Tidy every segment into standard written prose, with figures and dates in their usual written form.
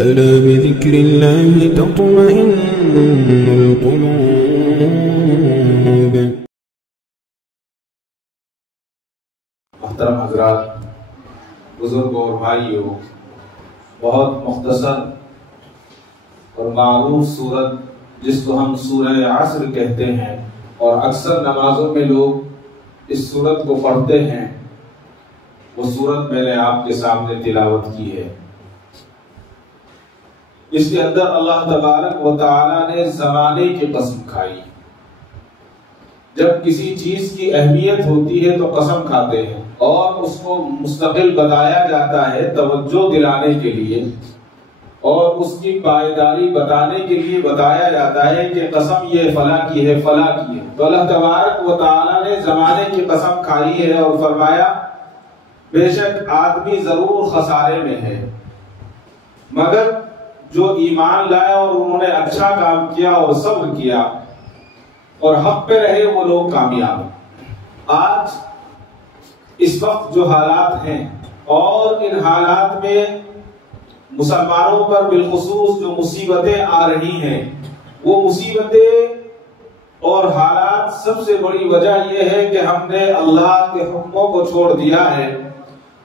ألا بذكر الله تطمئن القلوب۔ محترم حضرات، بزرگوں اور بھائیوں، بہت مختصر اور معروف سورت جس کو ہم سورہ عصر کہتے ہیں اور اکثر نمازوں میں لوگ اس سورت کو پڑھتے ہیں، وہ سورت میں نے آپ کے سامنے تلاوت کی ہے۔ اس کے اندر اللہ تبارک و تعالی نے زمانے کی قسم کھائی۔ جب کسی چیز کی اہمیت ہوتی ہے تو قسم کھاتے ہیں اور اس کو مستقل بتایا جاتا ہے توجہ دلانے کے لیے، اور اس کی پائیداری بتانے کے لیے بتایا جاتا ہے کہ قسم یہ فلاں کی ہے، فلاں کی ہے۔ تو اللہ تبارک و تعالی نے زمانے کی قسم کھائی ہے اور فرمایا بے شک آدمی ضرور خسارے میں ہے، مگر جو ایمان لائے اور انہوں نے اچھا کام کیا اور صبر کیا اور حق پہ رہے، وہ لوگ کامیاب ہیں۔ آج اس وقت جو حالات ہیں اور ان حالات میں مسلمانوں پر بالخصوص جو مصیبتیں آ رہی ہیں، وہ مصیبتیں اور حالات سب سے بڑی وجہ یہ ہے کہ ہم نے اللہ کے حکموں کو چھوڑ دیا ہے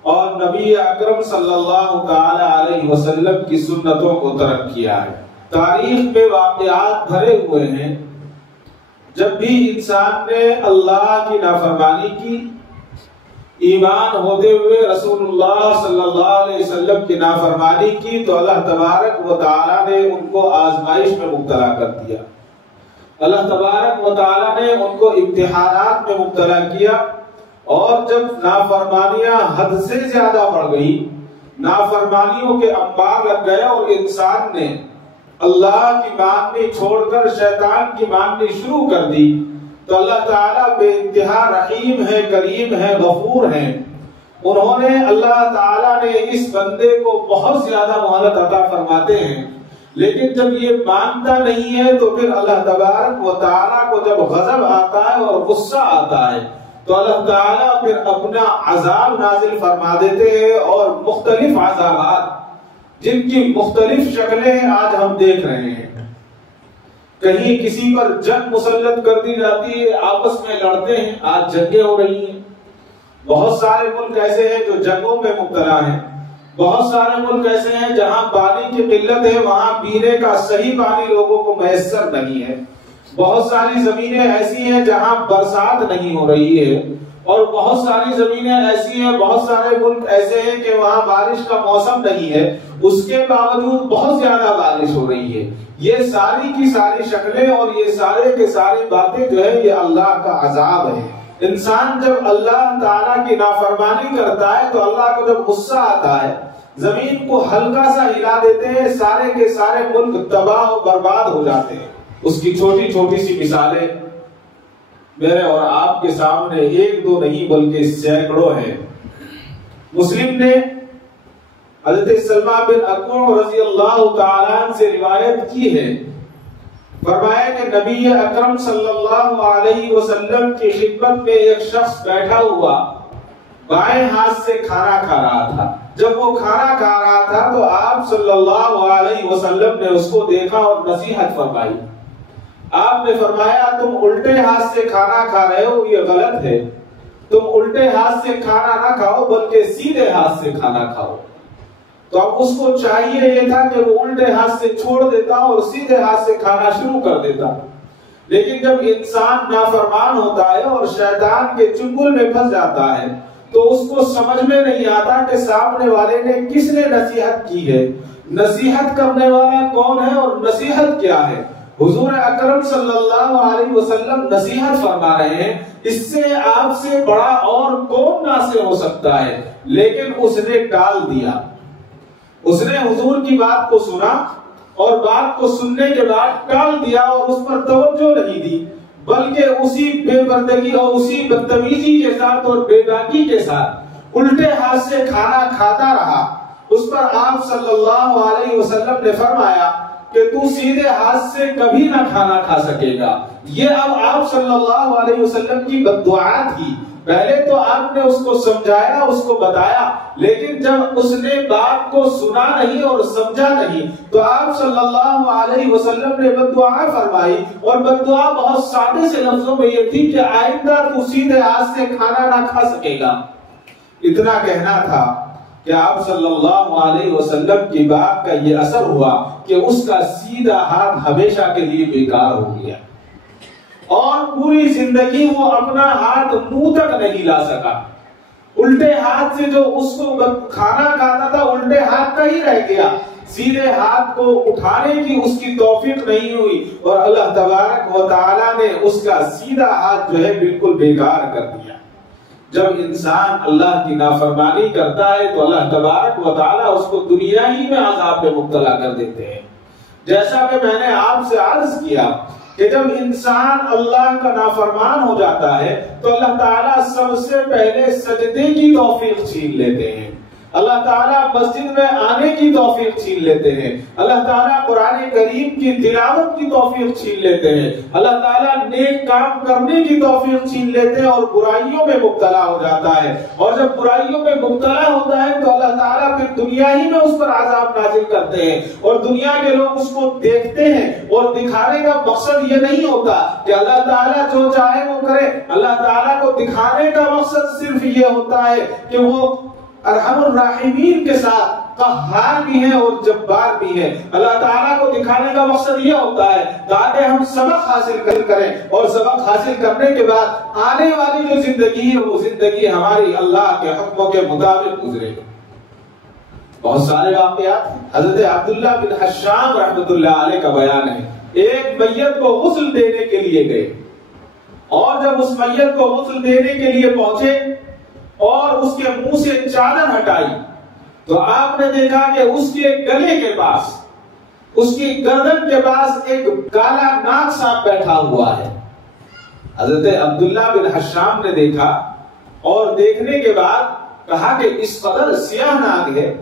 اور نبی اکرم صلی اللہ تعالی علیہ وسلم کی سنتوں کو ترک کیا ہے۔ تاریخ میں واقعات بھرے ہوئے ہیں جب بھی انسان نے اللہ کی نافرمانی کی، ایمان ہوتے ہوئے رسول اللہ صلی اللہ علیہ وسلم کی نافرمانی کی، تو اللہ تبارک و تعالی نے ان کو آزمائش میں مبتلا کر دیا۔ اللہ تبارک و تعالی نے ان کو امتحانات میں مبتلا کیا، اور جب نافرمانیاں حد سے زیادہ بڑھ گئی، نافرمانیوں کے انبار لگ گئے اور انسان نے اللہ کی ماننی چھوڑ کر شیطان کی ماننی شروع کر دی، تو اللہ تعالیٰ بے انتہا رحیم ہے، کریم ہے، غفور ہے۔ انہوں نے اللہ تعالیٰ نے اس بندے کو بہت زیادہ مہلت عطا فرماتے ہیں، لیکن جب یہ مانتا نہیں ہے تو پھر اللہ تبارک و تعالیٰ کو جب غضب آتا ہے اور غصہ آتا ہے تو اللہ تعالیٰ پھر اپنا عذاب نازل فرما دیتے ہیں، اور مختلف عذابات جن کی مختلف شکلیں آج ہم دیکھ رہے ہیں۔ کہیں کسی پر جنگ مسلط کر دی جاتی ہے، آپس میں لڑتے ہیں، آج جنگیں ہو رہی ہیں۔ بہت سارے ملک ایسے ہیں جو جنگوں میں مبتلا ہیں، بہت سارے ملک ایسے ہیں جہاں پانی کی قلت ہے، وہاں پینے کا صحیح پانی لوگوں کو میسر نہیں ہے۔ بہت ساری زمینیں ایسی ہیں جہاں برسات نہیں ہو رہی ہے، اور بہت ساری زمینیں ایسی ہیں، بہت سارے ملک ایسے ہیں کہ وہاں بارش کا موسم نہیں ہے، اس کے باوجود بہت زیادہ بارش ہو رہی ہے۔ یہ ساری کی ساری شکلیں اور یہ سارے کے ساری باتیں جو ہے یہ اللہ کا عذاب ہے۔ انسان جب اللہ تعالیٰ کی نافرمانی کرتا ہے تو اللہ کو جب غصہ آتا ہے، زمین کو ہلکا سا ہلا دیتے ہیں، سارے کے سارے ملک تباہ و برباد ہو جاتے ہیں۔ اس کی چھوٹی چھوٹی سی مثالیں میرے اور آپ کے سامنے ایک دو نہیں بلکہ سینکڑوں ہیں۔ مسلم نے حضرت سلمہ بن اکوع رضی اللہ تعالیٰ عنہ سے روایت کی ہے، فرمایا کہ نبی اکرم صلی اللہ علیہ وسلم کی خدمت میں ایک شخص بیٹھا ہوا بائیں ہاتھ سے کھانا کھا رہا تھا۔ جب وہ کھانا کھا رہا تھا تو آپ صلی اللہ علیہ وسلم نے اس کو دیکھا اور نصیحت فرمائی۔ آپ نے فرمایا تم الٹے ہاتھ سے کھانا کھا رہے ہو، یہ غلط ہے، تم الٹے ہاتھ سے کھانا نہ کھاؤ بلکہ سیدھے ہاتھ سے کھانا کھاؤ۔ تو اب اس کو چاہیے یہ تھا کہ وہ الٹے ہاتھ سے چھوڑ دیتا اور سیدھے ہاتھ سے کھانا شروع کر دیتا، لیکن جب انسان نافرمان ہوتا ہے اور شیطان کے چنگل میں پھنس جاتا ہے تو اس کو سمجھ میں نہیں آتا کہ سامنے والے نے کس نے نصیحت کی ہے، نصیحت کرنے والا کون ہے اور نصیحت کیا ہے۔ حضور اکرم صلی اللہ علیہ وسلم نصیحت فرما رہے ہیں، اس سے آپ سے بڑا اور کون ناصح ہو سکتا ہے، لیکن اس نے ٹال دیا۔ اس نے حضور کی بات کو سنا اور بات کو سننے کے بعد ٹال دیا اور اس پر توجہ نہیں دی، بلکہ اسی بے پردگی اور اسی بدتمیزی کے ساتھ اور بے باکی کے ساتھ الٹے ہاتھ سے کھانا کھاتا رہا۔ اس پر آپ صلی اللہ علیہ وسلم نے فرمایا کہ تو سیدھے ہاتھ سے کبھی نہ کھانا کھا سکے گا۔ یہ اب آپ صلی اللہ علیہ وسلم کی بد دعا تھی، پہلے تو آپ نے اس کو سمجھایا، اس کو بتایا، لیکن جب اس نے بات کو سنا نہیں اور سمجھا نہیں تو آپ صلی اللہ علیہ وسلم نے بددعا فرمائی، اور بددعا بہت سادے سے لفظوں میں یہ تھی کہ آئندہ تو سیدھے ہاتھ سے کھانا نہ کھا سکے گا۔ اتنا کہنا تھا کہ آپ صلی اللہ علیہ وسلم کی بات کا یہ اثر ہوا کہ اس کا سیدھا ہاتھ ہمیشہ کے لیے بیکار ہو گیا، اور پوری زندگی وہ اپنا ہاتھ منہ تک نہیں لا سکا۔ الٹے ہاتھ سے جو اس کو کھانا کھاتا تھا الٹے ہاتھ کا ہی رہ گیا، سیدھے ہاتھ کو اٹھانے کی اس کی توفیق نہیں ہوئی، اور اللہ تبارک و تعالیٰ نے اس کا سیدھا ہاتھ جو ہے بالکل بیکار کر دیا۔ جب انسان اللہ کی نافرمانی کرتا ہے تو اللہ تبارک و تعالیٰ اس کو دنیا ہی میں عذاب میں مبتلا کر دیتے ہیں۔ جیسا کہ میں نے آپ سے عرض کیا کہ جب انسان اللہ کا نافرمان ہو جاتا ہے تو اللہ تعالیٰ سب سے پہلے سجدے کی توفیق چھین لیتے ہیں، اللہ تعالیٰ مسجد میں آنے کی توفیق چھین لیتے ہیں، اللہ تعالیٰ قرآن کریم کی تلاوت کی توفیق چھین لیتے ہیں، اللہ تعالیٰ نیک کام کرنے کی توفیق چھین لیتے ہیں، اور برائیوں میں مبتلا ہو جاتا ہے۔ اور جب برائیوں میں مبتلا ہوتا ہے تو اللہ تعالیٰ پھر دنیا ہی میں اس پر عذاب نازل کرتے ہیں، اور دنیا کے لوگ اس کو دیکھتے ہیں، اور دکھانے کا مقصد یہ نہیں ہوتا کہ اللہ تعالیٰ جو چاہے وہ کرے، اللہ تعالیٰ کو دکھانے کا مقصد صرف یہ ہوتا ہے کہ وہ ارحم الراحمین کے ساتھ قہار بھی ہیں اور جبار بھی ہیں۔ اللہ تعالیٰ کو دکھانے کا مقصد یہ ہوتا ہے تاکہ ہم سبق حاصل کریں، اور سبق حاصل کرنے کے بعد آنے والی جو زندگی ہے وہ زندگی ہماری اللہ کے حکموں کے مطابق گزرے۔ بہت سارے واقعات حضرت عبداللہ بن حشام رحمۃ اللہ علیہ کا بیان ہے۔ ایک میت کو غسل دینے کے لیے گئے، اور جب اس میت کو غسل دینے کے لیے پہنچے اور اس کے منہ سے چادر ہٹائی تو آپ نے دیکھا کہ اس کے گلے کے پاس، اس کی گردن کے پاس ایک کالا ناگ سانپ بیٹھا ہوا ہے۔ حضرت عبداللہ بن حشام نے دیکھا، اور دیکھنے کے بعد کہا کہ اس قدر سیاہ ناگ ہے،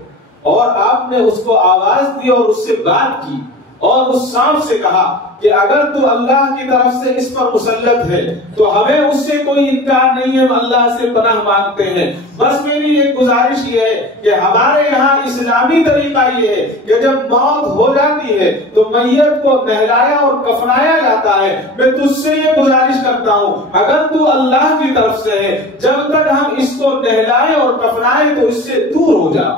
اور آپ نے اس کو آواز دی اور اس سے بات کی، اور اس سانپ سے کہا کہ اگر تو اللہ کی طرف سے اس پر مسلط ہے تو ہمیں اس سے کوئی انکار نہیں ہے، ہم اللہ سے پناہ مانگتے ہیں، بس میری ایک گزارش یہ ہے کہ ہمارے یہاں اسلامی طریقہ یہ ہے کہ جب موت ہو جاتی ہے تو میت کو نہلایا اور کفنایا جاتا ہے، میں تجھ سے یہ گزارش کرتا ہوں اگر تو اللہ کی طرف سے ہے جب تک ہم اس کو نہلائیں اور کفنائیں تو اس سے دور ہو جا،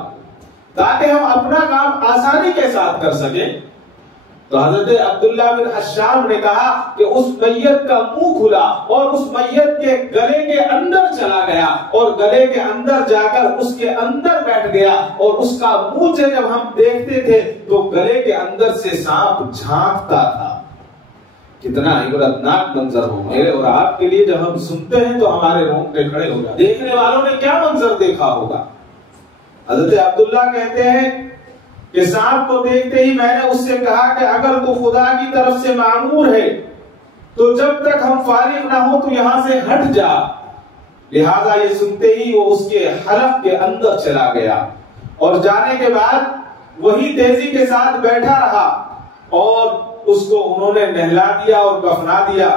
تاکہ ہم اپنا کام آسانی کے ساتھ کر سکیں۔ تو حضرت عبداللہ بن حشام نے کہا کہ اس میت کا منہ کھلا اور اس میت کے گلے کے اندر چلا گیا، اور گلے کے اندر جا کر اس کے اندر بیٹھ گیا، اور اس کا منہ سے جب ہم دیکھتے تھے تو گلے کے اندر سے سانپ جھانکتا تھا۔ کتنا عبرتناک منظر ہو میرے اور آپ کے لیے، جب ہم سنتے ہیں تو ہمارے رونگٹے کھڑے ہو جاتے ہیں۔ دیکھنے والوں نے کیا منظر دیکھا ہوگا؟ حضرت عبداللہ کہتے ہیں کہ سانپ کو دیکھتے ہی میں نے اس سے کہا کہ اگر تو خدا کی طرف سے مامور ہے تو جب تک ہم فارغ نہ ہو تو یہاں سے ہٹ جا۔ لہذا یہ سنتے ہی وہ اس کے حلق کے اندر چلا گیا، اور جانے کے بعد وہی تیزی کے ساتھ بیٹھا رہا، اور اس کو انہوں نے نہلا دیا اور کفنا دیا۔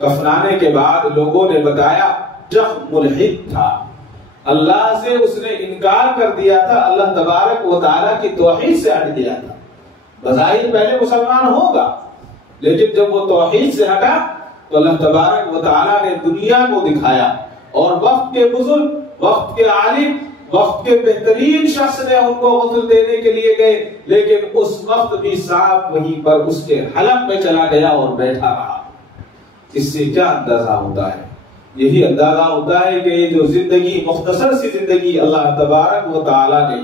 کفنانے کے بعد لوگوں نے بتایا جخم ملحد تھا، اللہ سے اس نے انکار کر دیا تھا، اللہ تبارک و تعالیٰ کی توحید سے ہٹ گیا تھا۔ بظاہر پہلے مسلمان ہوگا، لیکن جب وہ توحید سے ہٹا تو اللہ تبارک و تعالیٰ نے دنیا کو دکھایا، اور وقت کے بزرگ، وقت کے عالم، وقت کے بہترین شخص نے ان کو غسل دینے کے لیے گئے، لیکن اس وقت بھی سانپ وہیں پر اس کے حلق میں چلا گیا اور بیٹھا رہا۔ اس سے کیا اندازہ ہوتا ہے؟ یہی اندازہ ہوتا ہے کہ یہ جو زندگی، مختصر سی زندگی اللہ تبارک و تعالیٰ نے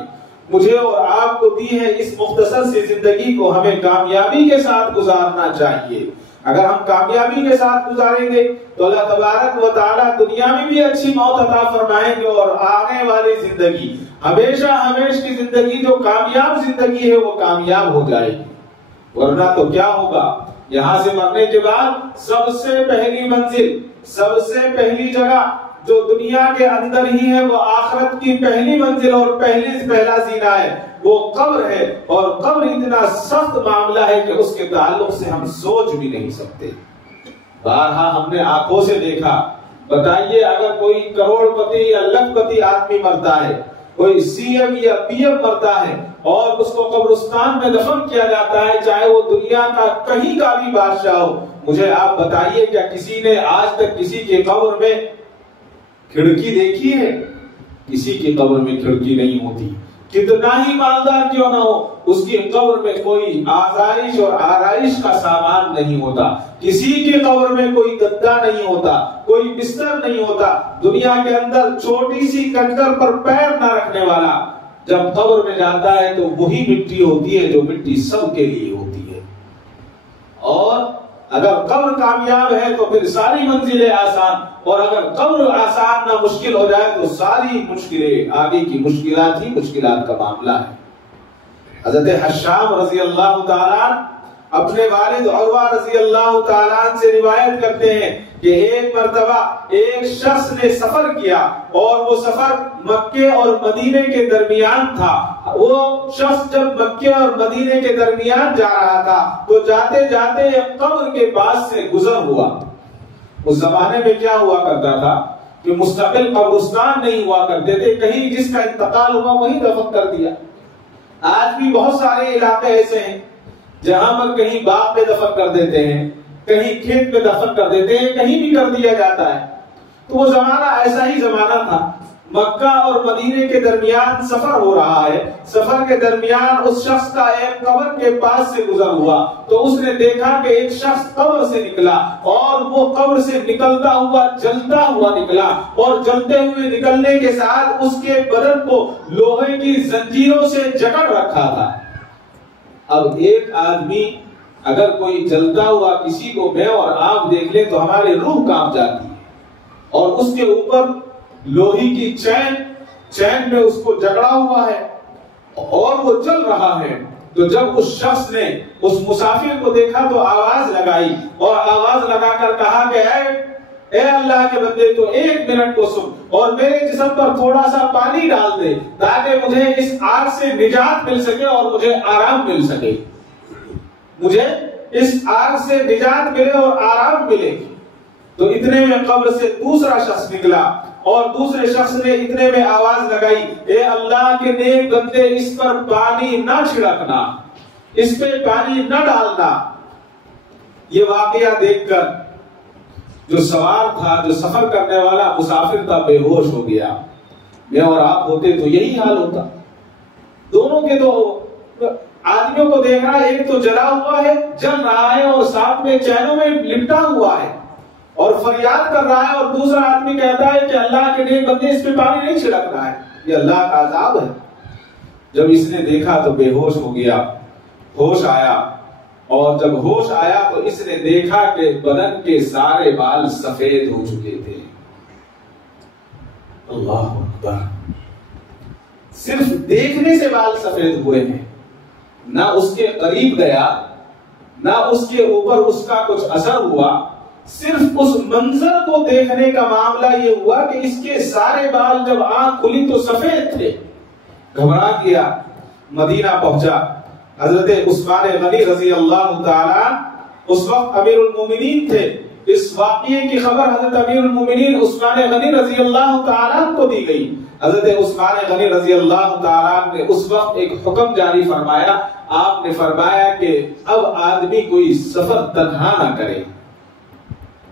مجھے اور آپ کو دی ہے، اس مختصر سی زندگی کو ہمیں کامیابی کے ساتھ گزارنا چاہیے۔ اگر ہم کامیابی کے ساتھ گزاریں گے تو اللہ تبارک و تعالیٰ دنیا میں بھی اچھی موت عطا فرمائیں گے، اور آنے والی زندگی، ہمیشہ ہمیش کی زندگی جو کامیاب زندگی ہے وہ کامیاب ہو جائے گی۔ ورنہ تو کیا ہوگا؟ یہاں سے مرنے کے بعد سب سے پہلی منزل، سب سے پہلی جگہ جو دنیا کے اندر ہی ہے وہ آخرت کی پہلی منزل اور پہلا زینہ ہے، وہ قبر ہے، اور قبر اتنا سخت معاملہ ہے کہ اس کے تعلق سے ہم سوچ بھی نہیں سکتے۔ بارہا ہم نے آنکھوں سے دیکھا بتائیے اگر کوئی کروڑ پتی یا لاکھ پتی آدمی مرتا ہے، کوئی سی ایم یا پی ایم مرتا ہے اور اس کو قبرستان میں دفن کیا جاتا ہے، چاہے وہ دنیا کا کہیں کا بھی بادشاہ ہو، مجھے آپ بتائیے کیا کسی نے آج تک کسی کے قبر میں کھڑکی دیکھی ہے؟ کسی کی قبر میں کھڑکی نہیں ہوتی، کتنا ہی مالدار کیوں نہ ہو، اس کی قبر میں کوئی آزائش اور آرائش کا سامان نہیں ہوتا، کسی کی قبر میں کوئی گدا نہیں ہوتا، کوئی بستر نہیں ہوتا، دنیا کے اندر چھوٹی سی کنکر پر پیر نہ رکھنے والا جب قبر میں جاتا ہے تو وہی مٹی ہوتی ہے جو مٹی سب کے لیے ہوتی ہے۔ اور اگر قبر کامیاب ہے تو پھر ساری منزلیں آسان، اور اگر قبر آسان نہ مشکل ہو جائے تو ساری مشکلیں آگے کی مشکلات ہی مشکلات کا معاملہ ہے۔ حضرت حشام رضی اللہ تعالیٰ اپنے والد عروہ رضی اللہ تعالیٰ سے روایت کرتے ہیں کہ ایک مرتبہ ایک شخص نے سفر کیا اور وہ سفر مکے اور مدینے کے درمیان تھا۔ وہ شخص جب مکے اور مدینے کے درمیان جا رہا تھا تو جاتے جاتے ایک قبر کے پاس سے گزر ہوا۔ اس زمانے میں کیا ہوا کرتا تھا کہ مستقل قبرستان نہیں ہوا کرتے تھے، کہیں جس کا انتقال ہوا وہیں دفن کر دیا۔ آج بھی بہت سارے علاقے ایسے ہیں جہاں پر کہیں باغ پہ دفن کر دیتے ہیں، کہیں کھیت پہ دفن کر دیتے ہیں، کہیں بھی کر دیا جاتا ہے۔ تو وہ زمانہ ایسا ہی زمانہ تھا، مکہ اور مدینے کے درمیان سفر ہو رہا ہے، سفر کے درمیان اس شخص کا ایک قبر کے پاس سے گزر ہوا تو اس نے دیکھا کہ ایک شخص قبر سے نکلا اور وہ قبر سے نکلتا ہوا جلتا ہوا نکلا، اور جلتے ہوئے نکلنے کے ساتھ اس کے بدن کو لوہے کی زنجیروں سے جکڑ رکھا تھا۔ اب ایک آدمی اگر کوئی جلتا ہوا کسی کو میں اور آپ دیکھ لیں تو ہماری روح کانپ جاتی ہے، اور اس کے اوپر لوہی کی چین میں اس کو جکڑا ہوا ہے اور وہ جل رہا ہے۔ تو جب اس شخص نے اس مسافر کو دیکھا تو آواز لگائی، اور آواز لگا کر کہا کہ اے اللہ کے بندے تو ایک منٹ کو سن اور میرے جسم پر تھوڑا سا پانی ڈال دے تاکہ مجھے اس آگ سے نجات مل سکے اور مجھے آرام مل سکے، مجھے اس آگ سے نجات ملے اور آرام ملے۔ تو اتنے میں قبر سے دوسرا شخص نکلا اور دوسرے شخص نے اتنے میں آواز لگائی، اے اللہ کے نیک بندے اس پر پانی نہ چھڑکنا، اس پہ پانی نہ ڈالنا۔ یہ واقعہ دیکھ کر جو سوار تھا، جو سفر کرنے والا مسافر تھا، بے ہوش ہو گیا۔ میں اور آپ ہوتے تو یہی حال ہوتا۔ دونوں کے دو آدمیوں کو دیکھ رہا ہے، ایک تو جلا ہوا ہے، جل رہا ہے اور ساتھ میں چینوں میں لپٹا ہوا ہے اور فریاد کر رہا ہے، اور دوسرا آدمی کہتا ہے کہ اللہ کے نیک بندے اس پہ پانی نہیں چھڑک رہا ہے، یہ اللہ کا عذاب ہے۔ جب اس نے دیکھا تو بے ہوش ہو گیا، ہوش آیا، اور جب ہوش آیا تو اس نے دیکھا کہ بدن کے سارے بال سفید ہو چکے تھے۔ اللہ اکبر! صرف دیکھنے سے بال سفید ہوئے ہیں، نہ اس کے قریب گیا، نہ اس کے اوپر اس کا کچھ اثر ہوا، صرف اس منظر کو دیکھنے کا معاملہ یہ ہوا کہ اس کے سارے بال جب آنکھ کھلی تو سفید تھے۔ گھبرا گیا، مدینہ پہنچا۔ حضرت عثمان غنی رضی اللہ تعالیٰ اس وقت امیر المومنین تھے۔ اس واقعے کی خبر حضرت امیر المومنین عثمان غنی رضی اللہ تعالیٰ کو دی گئی۔ حضرت عثمان غنی رضی اللہ تعالیٰ نے اس وقت ایک حکم جاری فرمایا۔ آپ نے فرمایا کہ اب آدمی کوئی سفر تنہا نہ کرے،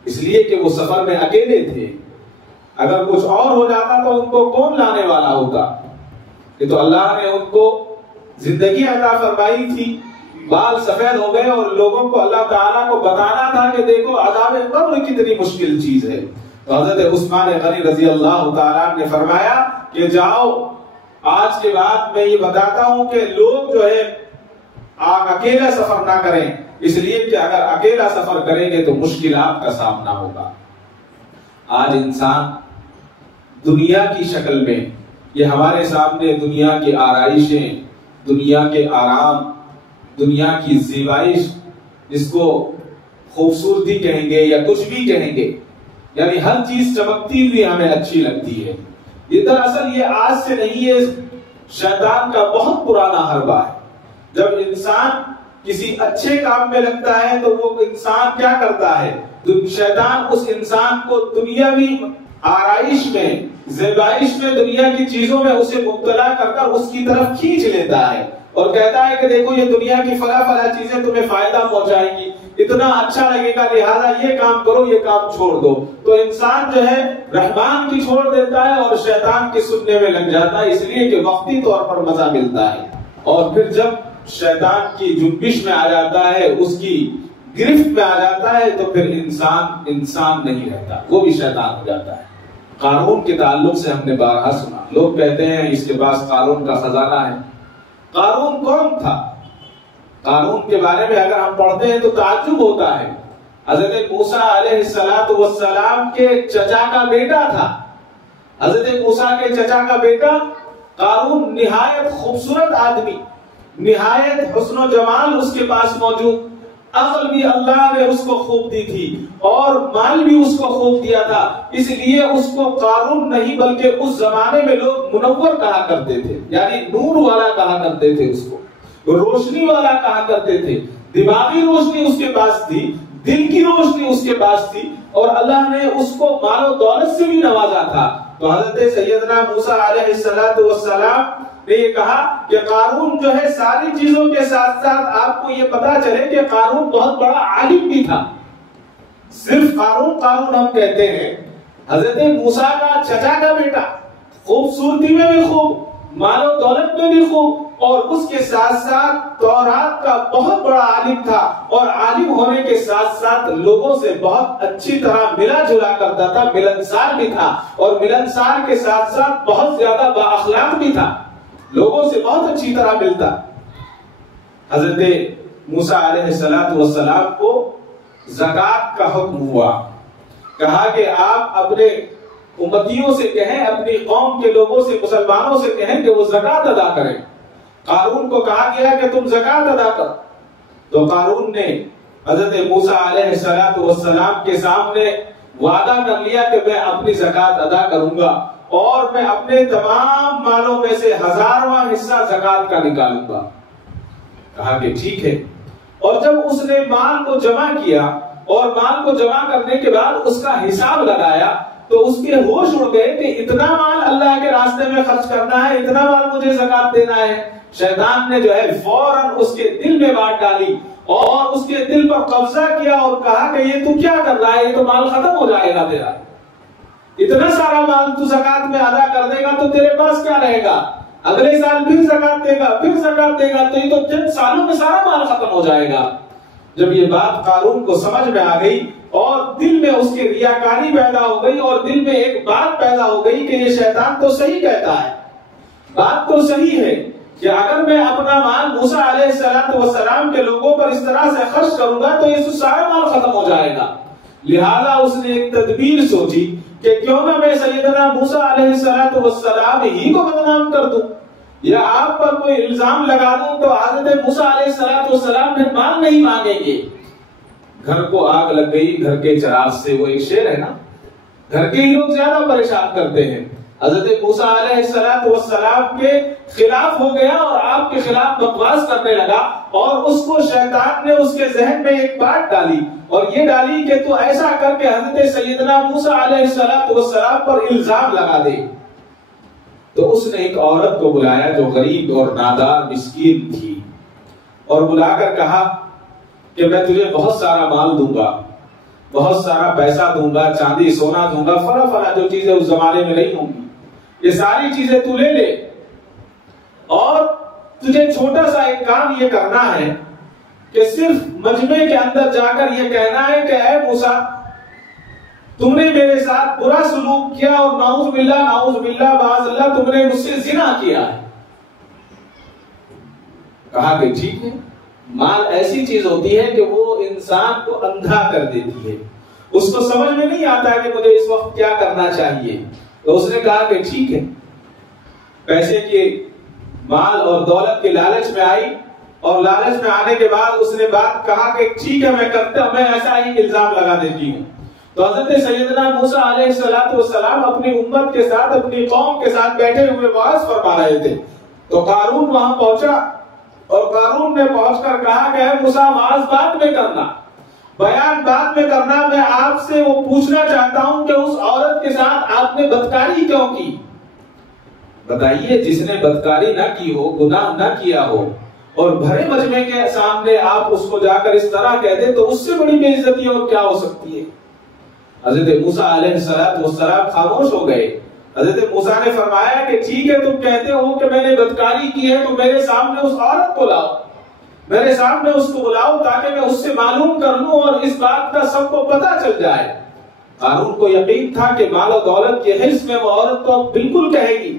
اس لیے کہ وہ سفر میں اکیلے تھے، اگر کچھ اور ہو جاتا تو ان کو کون لانے والا ہوتا؟ کہ تو اللہ نے ان کو زندگی عطا فرمائی تھی، بال سفید ہو گئے، اور لوگوں کو اللہ تعالیٰ کو بتانا تھا کہ دیکھو عذاب قبر کتنی مشکل چیز ہے۔ تو حضرت عثمان غنی رضی اللہ تعالیٰ نے فرمایا کہ جاؤ، آج کے بعد میں یہ بتاتا ہوں کہ لوگ جو ہے اکیلا سفر نہ کریں، اس لیے کہ اگر اکیلا سفر کریں گے تو مشکلات کا سامنا ہوگا۔ آج انسان دنیا کی شکل میں، یہ ہمارے سامنے دنیا کی آرائشیں، دنیا کے آرام، دنیا کی زیبائش، جس کو خوبصورتی کہیں گے یا کچھ بھی کہیں گے، یعنی ہر چیز چمکتی ہوئی ہمیں اچھی لگتی ہے۔ یہ دراصل یہ آج سے نہیں ہے، شیطان کا بہت پرانا حربہ ہے۔ جب انسان کسی اچھے کام میں لگتا ہے تو وہ انسان کیا کرتا ہے؟ شیطان اس انسان کو دنیاوی آرائش میں، زیبائش میں، دنیا کی چیزوں میں اسے مبتلا کر کر اس کی طرف کھینچ لیتا ہے اور کہتا ہے کہ دیکھو یہ دنیا کی فلاں چیزیں تمہیں فائدہ پہنچائیں گی، اتنا اچھا لگے گا، لہذا یہ کام کرو، یہ کام چھوڑ دو۔ تو انسان جو ہے رحمان کی چھوڑ دیتا ہے اور شیطان کی سننے میں لگ جاتا ہے، اس لیے کہ وقتی طور پر مزہ ملتا ہے، اور پھر جب شیطان کی جنبش میں آ جاتا ہے، اس کی گرفت میں آ جاتا ہے، تو پھر انسان نہیں رہتا، وہ بھی شیطان ہو جاتا ہے۔ قارون کے تعلق سے ہم نے بارہا سنا، لوگ کہتے ہیں اس کے پاس قارون کا خزانہ ہے۔ قارون کون تھا؟ قارون کے بارے میں اگر ہم پڑھتے ہیں تو تعجب ہوتا ہے۔ حضرت موسیٰ علیہ السلام کے چچا کا بیٹا تھا۔ حضرت موسیٰ کے چچا کا بیٹا قارون نہایت خوبصورت آدمی، نہایت حسن و جمال اس کے پاس موجود، عقل بھی اللہ نے اس کو خوب دی تھی اور مال بھی اس کو خوب دیا تھا، اس لیے اس کو قارون نہیں بلکہ اس زمانے میں لوگ منور کہا کرتے تھے، یعنی نور والا کہا کرتے تھے، اس کو روشنی والا کہا کرتے تھے۔ دماغی روشنی اس کے پاس تھی، دل کی روشنی اس کے پاس تھی، اور اللہ نے اس کو مال و دولت سے بھی نوازا تھا۔ تو حضرت سیدنا موسیٰ علیہ السلام نے یہ کہا کہ قارون جو ہے ساری چیزوں کے ساتھ ساتھ آپ کو یہ پتا چلے کہ قارون بہت بڑا عالم بھی تھا۔ صرف قارون ہم کہتے ہیں، حضرت موسیٰ کا چچا کا بیٹا، خوبصورتی میں بھی خوب، مال و دولت میں بھی خوب، اور اس کے ساتھ ساتھ تورات کا بہت بڑا عالم تھا، اور عالم ہونے کے ساتھ ساتھ لوگوں سے بہت اچھی طرح ملا جلا کرتا تھا، ملنسار بھی تھا، اور ملنسار کے ساتھ ساتھ بہت زیادہ با اخلاق بھی تھا، لوگوں سے بہت اچھی طرح ملتا۔ حضرت موسیٰ علیہ السلام کو زکوٰۃ کا حکم ہوا، کہا کہ آپ اپنے امتیوں سے کہیں، اپنی قوم کے لوگوں سے، مسلمانوں سے کہیں کہ وہ زکوٰۃ ادا کریں۔ قارون کو کہا گیا کہ تم زکوٰۃ ادا کرو، تو قارون نے حضرت موسیٰ علیہ السلام کے سامنے وعدہ کر لیا کہ میں اپنی زکوٰۃ ادا کروں گا، اور میں اپنے تمام مالوں میں سے 1000واں حصہ زکوٰۃ کا نکالوں گا۔ کہا کہ ٹھیک ہے، اور جب اس نے مال کو جمع کیا اور مال کو جمع کرنے کے بعد اس کا حساب لگایا تو اس کے ہوش اڑ گئے کہ اتنا مال اللہ کے راستے میں خرچ کرنا ہے، اتنا مال مجھے زکوٰۃ دینا ہے۔ شیطان نے جو ہے فوراً اس کے دل میں بات ڈالی اور اس کے دل پر قبضہ کیا اور کہا کہ یہ تو کیا کر رہا ہے، یہ تو مال ختم ہو جائے گا تیرا، اتنا سارا مال تو زکوٰۃ میں ادا کر دے گا تو تیرے پاس کیا رہے گا، اگلے سال پھر زکوٰۃ دے گا، پھر زکوٰۃ دے گا، تو یہ تو چند سالوں میں سارا مال ختم ہو جائے گا۔ جب یہ بات قارون کو سمجھ میں آ گئی اور دل میں اس کی ریاکاری پیدا ہو گئی، اور دل میں ایک بات پیدا ہو گئی کہ یہ شیطان تو صحیح کہتا ہے، بات تو صحیح ہے کہ اگر میں اپنا مال موسیٰ علیہ السلام کے لوگوں پر اس طرح سے خرچ کروں گا تو یہ سارا مال ختم ہو جائے گا۔ لہذا اس نے ایک تدبیر سوچی کہ کیوں نہ میں سیدنا موسیٰ علیہ السلام ہی کو بدنام کر دوں، یا آپ پر کوئی الزام لگا دوں تو حضرت موسیٰ علیہ السلام پھر مال نہیں مانگیں گے۔ گھر کو آگ لگ گئی گھر کے چراغ سے، وہ ایک شعر ہے نا، گھر کے ہی لوگ زیادہ پریشان کرتے ہیں۔ حضرت موسیٰ علیہ السلام کے خلاف ہو گیا اور آپ کے خلاف بکواس کرنے لگا، اور اس کو شیطان نے اس کے ذہن میں ایک بات ڈالی، اور یہ ڈالی کہ تو ایسا کر کے حضرت سیدنا موسیٰ علیہ السلام پر الزام لگا دے۔ تو اس نے ایک عورت کو بلایا جو غریب اور نادار مسکین تھی، اور بلا کر کہا کہ میں تجھے بہت سارا مال دوں گا، بہت سارا پیسہ دوں گا، چاندی سونا دوں گا، فلاں جو چیزیں اس زمانے میں نہیں ہوں گی، یہ ساری چیزیں تو لے لے، اور تجھے چھوٹا سا ایک کام یہ کرنا ہے کہ صرف مجمع کے اندر جا کر یہ کہنا ہے کہ اے موسیٰ تم نے میرے ساتھ برا سلوک کیا، اور نعوذ باللہ معاذ اللہ تم نے مجھ سے زنا کیا ہے۔ کہا کہ ٹھیک ہے، مال ایسی چیز ہوتی ہے کہ وہ انسان کو اندھا کر دیتی ہے، اس کو سمجھ میں نہیں آتا کہ مجھے اس وقت کیا کرنا چاہیے۔ تو اس نے کہا کہ ٹھیک ہے، پیسے کے مال اور دولت کے لالچ میں آئی، اور لالچ میں آنے کے بعد اس نے بات کہا کہ ٹھیک ہے میں ایسا ہی الزام لگا دیتی ہوں۔ تو حضرت سیدنا موسیٰ علیہ السلام اپنی امت کے ساتھ، اپنی قوم کے ساتھ بیٹھے ہوئے وعظ فرما رہے تھے، تو قارون وہاں پہنچا اور قارون نے پہنچ کر کہا کہ اے موسیٰ واعظ بعد میں کرنا، بیان بعد میں کرنا، میں آپ سے وہ پوچھنا چاہتا ہوں کہ اس عورت کے ساتھ آپ نے بدکاری کیوں کی؟ بتائیے، جس نے بدکاری نہ کی ہو، گناہ نہ کیا ہو، اور بھرے مجمع کے سامنے آپ اس کو جا کر اس طرح کہہ دیں تو اس سے بڑی بے عزتی اور کیا ہو سکتی ہے؟ حضرت موسیٰ علیہ السلام خاموش ہو گئے۔ حضرت موسیٰ نے فرمایا کہ ٹھیک ہے، تم کہتے ہو کہ میں نے بدکاری کی ہے تو میرے سامنے اس عورت کو لاؤ، میرے سامنے اس کو بلاؤ تاکہ میں اس سے معلوم کر لوں اور اس بات کا سب کو پتہ چل جائے۔ قارون کو یقین تھا کہ مال و دولت کے حرص میں وہ عورت تو بالکل کہے گی۔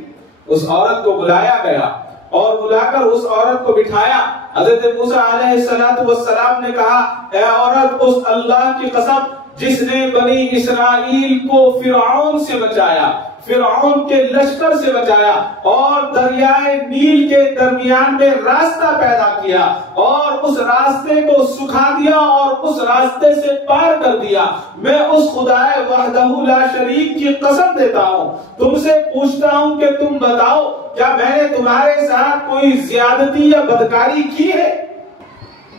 اس عورت کو بلایا گیا اور بلا کر اس عورت کو بٹھایا۔ حضرت موسیٰ علیہ السلام نے کہا، اے عورت، اس اللہ کی قسم جس نے بنی اسرائیل کو فرعون سے بچایا، فرعون کے لشکر سے بچایا اور دریائے نیل کے درمیان میں راستہ پیدا کیا اور اس راستے کو سکھا دیا اور اس راستے سے پار کر دیا، میں اس خدائے وحدہ لا شریک کی قسم دیتا ہوں، تم سے پوچھتا ہوں کہ تم بتاؤ کیا میں نے تمہارے ساتھ کوئی زیادتی یا بدکاری کی ہے؟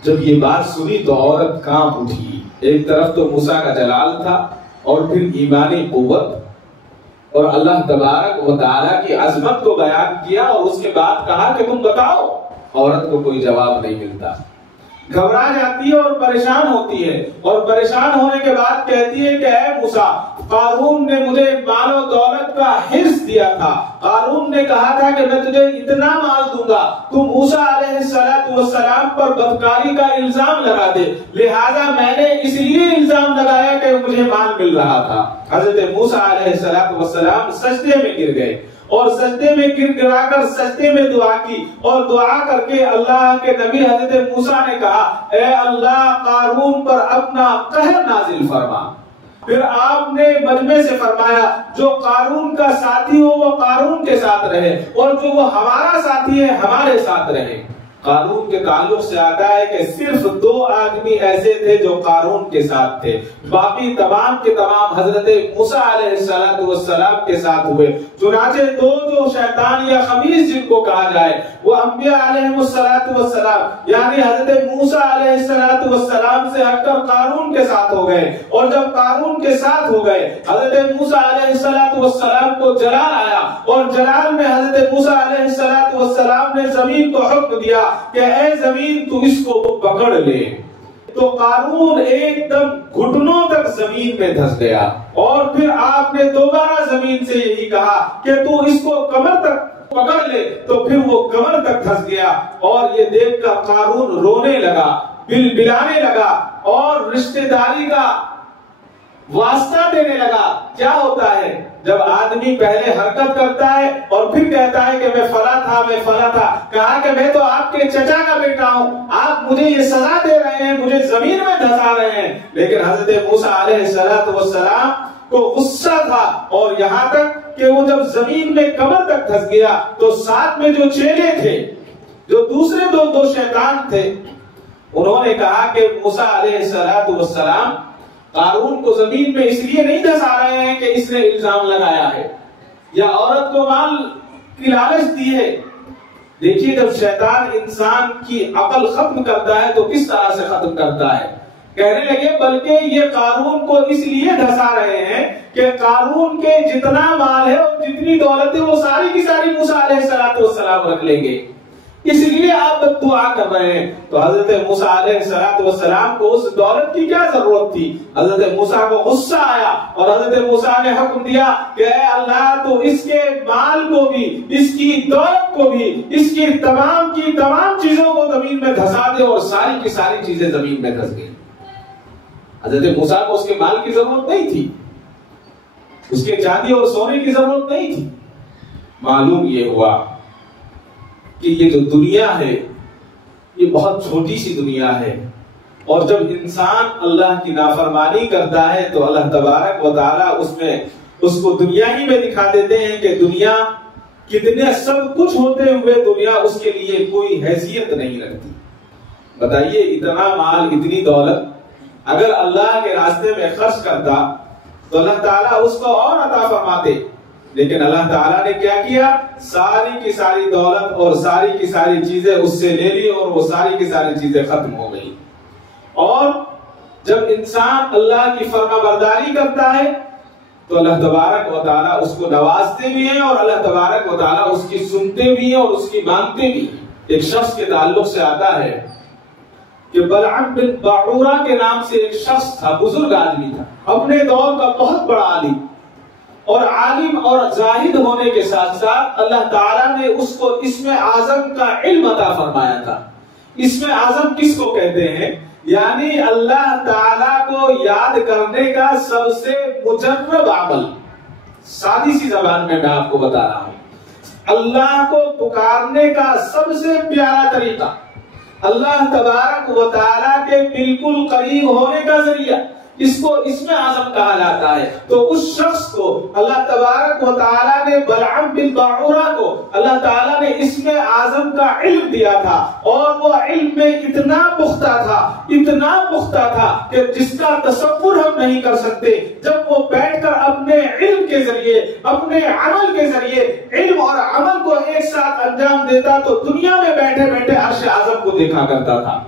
جب یہ بات سنی تو عورت کانپ اٹھی۔ ایک طرف تو موسیٰ کا جلال تھا اور پھر ایمانی قوت اور اللہ تبارک و تعالیٰ کی عظمت کو بیان کیا، اور اس کے بعد کہا کہ تم بتاؤ۔ عورت کو کوئی جواب نہیں ملتا، گھبرا جاتی ہے اور پریشان ہوتی ہے، اور پریشان ہونے کے بعد کہتی ہے کہ اے موسیٰ، قارون نے مجھے مال و دولت کا حرص دیا تھا، قارون نے کہا تھا کہ میں تجھے اتنا مال دوں گا تو موسیٰ علیہ السلام پر بدکاری کا الزام لگا دے، لہذا میں نے اس لیے الزام لگایا کہ مجھے مال مل رہا تھا۔ حضرت موسیٰ علیہ السلام سجدے میں گر گئے اور سجدے میں گرا کر سجدے میں دعا کی، اور دعا کر کے اللہ کے نبی حضرت موسیٰ نے کہا، اے اللہ، قارون پر اپنا قہر نازل فرما۔ پھر آپ نے مجمع سے فرمایا، جو قارون کا ساتھی ہو وہ قارون کے ساتھ رہے، اور جو وہ ہمارا ساتھی ہے ہمارے ساتھ رہے۔ قارون کے تعلق سے آتا ہے کہ صرف 2 آدمی ایسے تھے جو قارون کے ساتھ تھے، باقی تمام کے تمام حضرت موسیٰ علیہ السلام کے ساتھ ہوئے۔ چنانچہ 2 جو شیطان یا خبیث جن کو کہا جائے وہ انبیاء علیہ السلام یعنی حضرت موسیٰ علیہ السلام سے ہٹ کر قارون کے ساتھ ہو گئے، اور جب قارون کے ساتھ ہو گئے حضرت موسیٰ علیہ السلام کو جلال آیا، اور جلال میں حضرت موسیٰ علیہ السلام نے زمین کو حکم دیا کہ اے زمین تو اس کو پکڑ لے، تو قارون ایک دم گھٹنوں تک زمین میں دھس گیا، اور پھر آپ نے دوبارہ زمین سے یہی کہا کہ تو اس کو کمر تک پکڑ لے، تو پھر وہ کمر تک دھس گیا، اور یہ دیکھ کر قارون رونے لگا، بلبلانے لگا اور رشتہ داری کا واسطہ دینے لگا۔ کیا ہوتا ہے جب آدمی پہلے حرکت کرتا ہے اور پھر کہتا ہے کہ میں فلاں تھا، میں فلاں تھا، کہا کہ میں تو آپ کے چچا کا بیٹا ہوں، آپ مجھے یہ سزا دے رہے ہیں، مجھے زمین میں دھسا رہے ہیں۔ لیکن حضرت موسیٰ علیہ السلام کو غصہ تھا، اور یہاں تک کہ وہ جب زمین میں کمر تک دھس گیا تو ساتھ میں جو چیلے تھے، جو دوسرے 2 شیطان تھے، انہوں نے کہا کہ موسیٰ علیہ السلام قارون کو زمین میں اس لیے نہیں دھسا رہے ہیں کہ اس نے الزام لگایا ہے یا عورت کو مال کی لالچ دی ہے۔ دیکھیے، جب شیطان انسان کی عقل ختم کرتا ہے تو کس طرح سے ختم کرتا ہے؟ کہنے لگے بلکہ یہ قارون کو اس لیے دھسا رہے ہیں کہ قارون کے جتنا مال ہے اور جتنی دولت ہے وہ ساری کی ساری موسیٰ علیہ السلام رکھ لیں گے، اس لیے آپ دعا کر رہے ہیں۔ تو حضرت موسیٰ علیہ السلام کو اس دولت کی کیا ضرورت تھی؟ حضرت موسیٰ کو غصہ آیا اور حضرت موسیٰ نے حکم دیا کہ اے اللہ، تو اس کے مال کو بھی، اس کی دولت کو بھی، اس کی تمام چیزوں کو زمین میں دھسا دے، اور ساری کی ساری چیزیں زمین میں دھس گئی۔ حضرت موسیٰ کو اس کے مال کی ضرورت نہیں تھی، اس کے چاندی اور سونے کی ضرورت نہیں تھی۔ معلوم یہ ہوا کہ یہ جو دنیا ہے یہ بہت چھوٹی سی دنیا ہے، اور جب انسان اللہ کی نافرمانی کرتا ہے تو اللہ تبارک و تعالیٰ اس کو دنیا ہی میں دکھا دیتے ہیں کہ دنیا کتنے سب کچھ ہوتے ہوئے دنیا اس کے لیے کوئی حیثیت نہیں رکھتی۔ بتائیے، اتنا مال، اتنی دولت اگر اللہ کے راستے میں خرچ کرتا تو اللہ تعالیٰ اس کو اور عطا فرماتے، لیکن اللہ تعالیٰ نے کیا کیا؟ ساری کی ساری دولت اور ساری کی ساری چیزیں اس سے لے لی اور وہ ساری کی ساری چیزیں ختم ہو گئی۔ اور جب انسان اللہ کی فرما برداری کرتا ہے تو اللہ تبارک و تعالیٰ اس کو نوازتے بھی ہیں اور اللہ تبارک و تعالیٰ اس کی سنتے بھی ہیں اور اس کی مانتے بھی ہیں۔ ایک شخص کے تعلق سے آتا ہے کہ بلعم بن باعورہ کے نام سے ایک شخص تھا، بزرگ آدمی تھا، اپنے دور کا بہت بڑا عالم اور زاہد ہونے کے ساتھ ساتھ اللہ تعالیٰ نے اس کو اسم اعظم کا علم عطا فرمایا تھا۔ اسم اعظم کس کو کہتے ہیں؟ یعنی اللہ تعالیٰ کو یاد کرنے کا سب سے مجرب عمل۔ سادی سی زبان میں آپ کو بتا رہا ہوں، اللہ کو پکارنے کا سب سے پیارا طریقہ، اللہ تبارک و تعالیٰ کے بالکل قریب ہونے کا ذریعہ، اس کو اسم اعظم کہا جاتا ہے۔ تو اس شخص کو اللہ تبارک و تعالیٰ نے، بلعم بن باعورہ کو اللہ تعالیٰ نے اسم اعظم کا علم دیا تھا، اور وہ علم میں اتنا پختہ تھا کہ جس کا تصور ہم نہیں کر سکتے۔ جب وہ بیٹھ کر اپنے علم کے ذریعے، اپنے عمل کے ذریعے علم اور عمل کو ایک ساتھ انجام دیتا تو دنیا میں بیٹھے بیٹھے عرش اعظم کو دیکھا کرتا تھا۔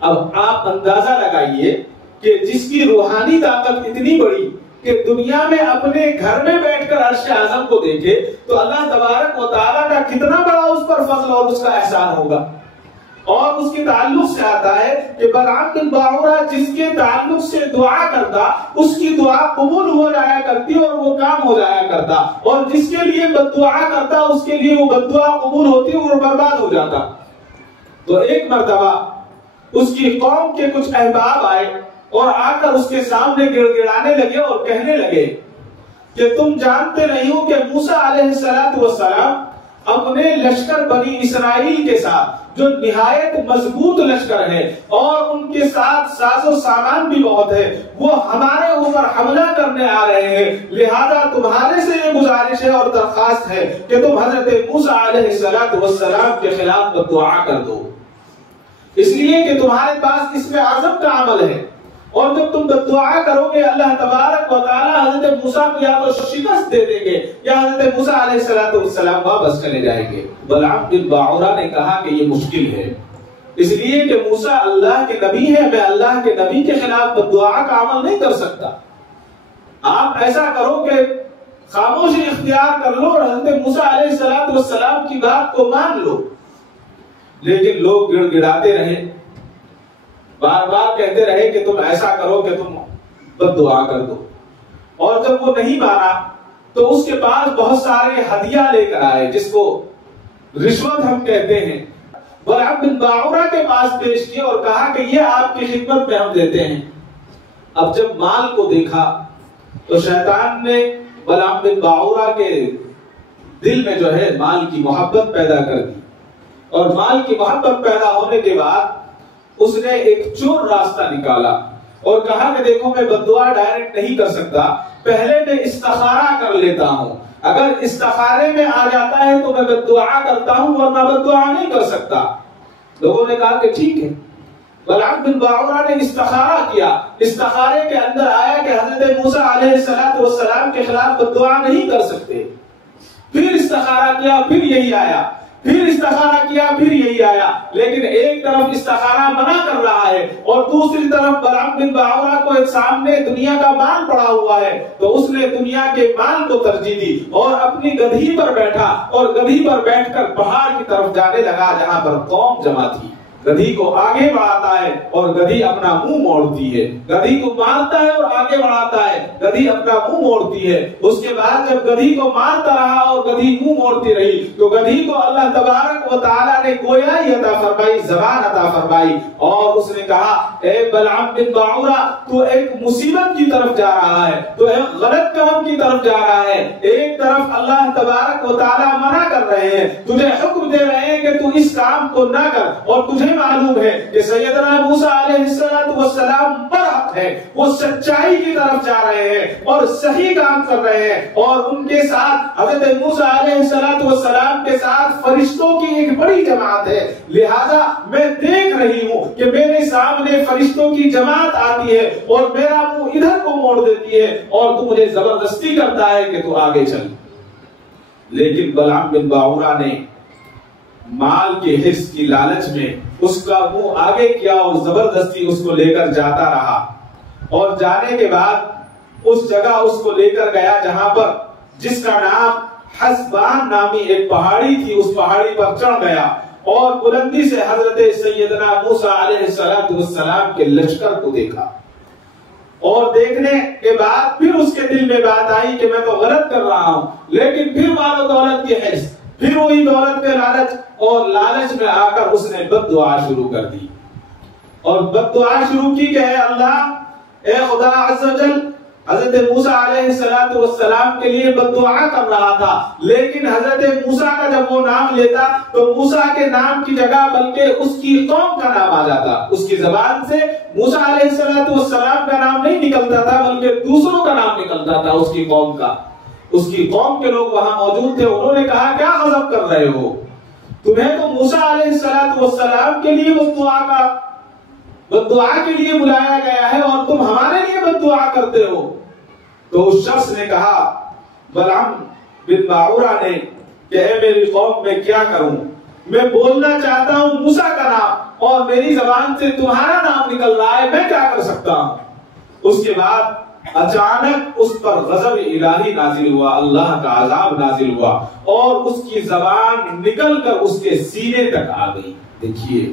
اب آپ اندازہ لگائیے کہ جس کی روحانی طاقت اتنی بڑی کہ دنیا میں اپنے گھر میں بیٹھ کر عرش اعظم کو دیکھے تو اللہ تبارک و تعالیٰ کا کتنا بڑا اس پر فضل اور اس کا احسان ہوگا۔ اور اس کے تعلق سے آتا ہے کہ بلعم بن باعورہ جس کے تعلق سے دعا کرتا اس کی دعا قبول ہو جایا کرتی اور وہ کام ہو جایا کرتا، اور جس کے لیے بد دعا کرتا اس کے لیے وہ بد دعا قبول ہوتی اور برباد ہو جاتا۔ تو ایک مرتبہ اس کی قوم کے کچھ احباب آئے اور آ کر اس کے سامنے گڑ گڑانے لگے اور کہنے لگے کہ تم جانتے نہیں ہو کہ موسیٰ علیہ السلام اپنے لشکر بنی اسرائیل کے ساتھ، جو نہایت مضبوط لشکر ہے اور ان کے ساتھ ساز و سامان بھی بہت ہے، وہ ہمارے اوپر حملہ کرنے آ رہے ہیں، لہذا تمہارے سے یہ گزارش ہے اور درخواست ہے کہ تم حضرت موسیٰ علیہ السلام کے خلاف دعا کر دو، اس لیے کہ تمہارے پاس اسم اعظم کا عمل ہے، اور جب تم دعا کرو گے اللہ تبارک و تعالیٰ حضرت موسیٰ کو یا تو شکست دے دیں گے یا حضرت موسیٰ علیہ السلام واپس چلے جائیں گے۔ بلعم بن باعورہ نے کہا کہ یہ مشکل ہے، اس لیے کہ موسیٰ اللہ کے نبی ہے، میں اللہ کے نبی کے خلاف دعا کا عمل نہیں کر سکتا۔ آپ ایسا کرو کہ خاموشی اختیار کر لو اور حضرت موسیٰ علیہ السلام کی بات کو مان لو۔ لیکن لوگ گڑ گڑاتے رہے، بار بار کہتے رہے کہ تم ایسا کرو کہ تم بد دعا کر دو، اور جب وہ نہیں مانا تو اس کے پاس بہت سارے ہدیہ لے کر آئے جس کو رشوت ہم کہتے ہیں، بلعم بن باعورہ کے پاس پیش کیے اور کہا کہ یہ آپ کی خدمت میں ہم دیتے ہیں۔ اب جب مال کو دیکھا تو شیطان نے بلعم بن باعورہ کے دل میں جو ہے مال کی محبت پیدا کر دی، اور مال کی محبت پیدا ہونے کے بعد اس نے ایک چور راستہ نکالا اور کہا کہ دیکھو میں بددعا ڈائریکٹ نہیں کر سکتا، پہلے میں استخارہ کر لیتا ہوں، اگر استخارے میں آ جاتا ہے تو میں بددعا کرتا ہوں ورنہ بددعا نہیں کر سکتا۔ لوگوں نے کہا کہ ٹھیک ہے۔ بلعم بن باعورہ نے استخارہ کیا، استخارے کے اندر آیا کہ حضرت موسیٰ علیہ السلام کے خلاف بددعا نہیں کر سکتے۔ پھر استخارہ کیا، پھر یہی آیا، پھر استخارہ کیا، پھر یہی آیا، لیکن ایک طرف استخارہ منع کر رہا ہے اور دوسری طرف بلعم بن باعورہ کو ایک سامنے دنیا کا مال پڑا ہوا ہے، تو اس نے دنیا کے مال کو ترجیح دی اور اپنی گدھی پر بیٹھا اور گدھی پر بیٹھ کر پہاڑ کی طرف جانے لگا جہاں پر قوم جمع تھی۔ گدھی کو آگے بڑھاتا ہے اور گدھی اپنا منہ موڑتی ہے، گدھی کو مارتا ہے اور آگے بڑھاتا ہے، گدھی اپنا منہ موڑتی ہے۔ اس کے بعد جب گدھی کو مارتا رہا اور گدھی منہ موڑتی رہی تو گدھی کو اللہ تبارک و تعالیٰ نے گویائی عطا فرمائی، زبان عطا فرمائی، اور اس نے کہا اے بلعم بن باعورہ تو ایک مصیبت کی طرف جا رہا ہے، تو ایک غلط کام کی طرف جا رہا ہے، ایک طرف اللہ تبارک و تعالیٰ منع کر رہے ہیں، تجھے حکم دے رہے ہیں کہ تو اس کام کو نہ کر، اور تجھے معلوم ہے کہ سیدنا موسیٰ علیہ السلام برحق ہے، وہ سچائی کی طرف جا رہے ہیں اور صحیح کام کر رہے ہیں، اور ان کے ساتھ حضرت موسیٰ علیہ السلام کے ساتھ فرشتوں کی ایک بڑی جماعت ہے۔ لہذا میں دیکھ رہی ہوں کہ میرے سامنے فرشتوں کی جماعت آتی ہے اور میرا منہ ادھر کو موڑ دیتی ہے اور تو مجھے زبردستی کرتا ہے کہ تو آگے چل۔ لیکن بلعام بن باعورہ نے مال کے حرص کی لالچ میں اس کا منہ آگے کیا اور زبردستی اس کو لے کر جاتا رہا، اور جانے کے بعد اس جگہ اس کو لے کر گیا جہاں پر جس کا نام حسبان نامی ایک پہاڑی تھی، اس پہاڑی پر چڑھ گیا اور بلندی سے حضرت سیدنا موسیٰ علیہ السلام کے لشکر کو دیکھا، اور دیکھنے کے بعد پھر اس کے دل میں بات آئی کہ میں تو غلط کر رہا ہوں، لیکن پھر مال و دولت کی حرص، پھر وہی دولت کے لالچ، اور لالچ میں آ کر اس نے بد دعا شروع کر دی، اور بد دعا شروع کی کہ اے اللہ، اے خدا عز و جل، حضرت موسیٰ علیہ السلام کے لیے بد دعا کر رہا تھا، لیکن حضرت موسیٰ کا جب وہ نام لیتا تو موسیٰ کے نام کی جگہ بلکہ اس کی قوم کا نام آ جاتا، اس کی زبان سے موسیٰ علیہ السلام کا نام نہیں نکلتا تھا بلکہ دوسروں کا نام نکلتا تھا، اس کی قوم کا۔ اس کی قوم کے لوگ وہاں موجود تھے، انہوں نے کہا کیا غضب کر رہے ہو، تمہیں تو موسیٰ علیہ السلام کے لیے بد دعا کے لیے بلایا گیا ہے اور تم ہمارے لیے بد دعا کرتے ہو۔ تو اس شخص نے کہا، بلعام بن باعورہ نے، کہ اے میری قوم میں کیا کروں، میں بولنا چاہتا ہوں موسیٰ کا نام اور میری زبان سے تمہارا نام نکل رہا ہے، میں کیا کر سکتا ہوں۔ اس کے بعد اچانک اس پر غضب الہی نازل ہوا، اللہ کا عذاب نازل ہوا، اور اس کی زبان نکل کر اس کے سینے تک آ گئی۔ دیکھیے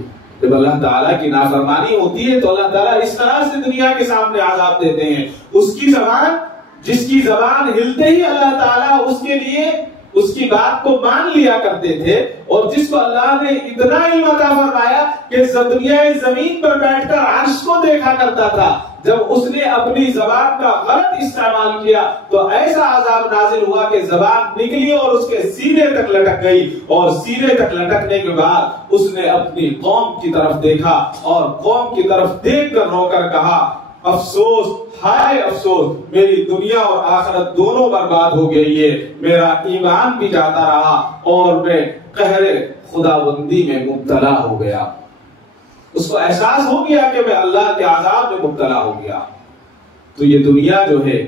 جب اللہ تعالیٰ کی نافرمانی ہوتی ہے تو اللہ تعالیٰ اس طرح سے دنیا کے سامنے عذاب دیتے ہیں۔ اس کی زبان، جس کی زبان ہلتے ہی اللہ تعالیٰ اس کے لیے اس کی بات کو مان لیا کرتے تھے، اور جس کو اللہ نے اتنا علم عطا فرمایا کہ دنیا زمین پر بیٹھ کر عرش کو دیکھا کرتا تھا، جب اس نے اپنی زبان کا غلط استعمال کیا تو ایسا عذاب نازل ہوا کہ زبان نکلی اور اس کے سینے تک لٹک گئی، اور سینے تک لٹکنے کے بعد اس نے اپنی قوم کی طرف دیکھا اور قوم کی طرف دیکھ کر رو کر کہا، افسوس، ہائے افسوس، میری دنیا اور آخرت دونوں برباد ہو گئی ہے، میرا ایمان بھی جاتا رہا اور میں قہر خداوندی میں مبتلا ہو گیا۔ اس کو احساس ہو گیا کہ میں اللہ کے عذاب میں مبتلا ہو گیا۔ تو یہ دنیا جو ہے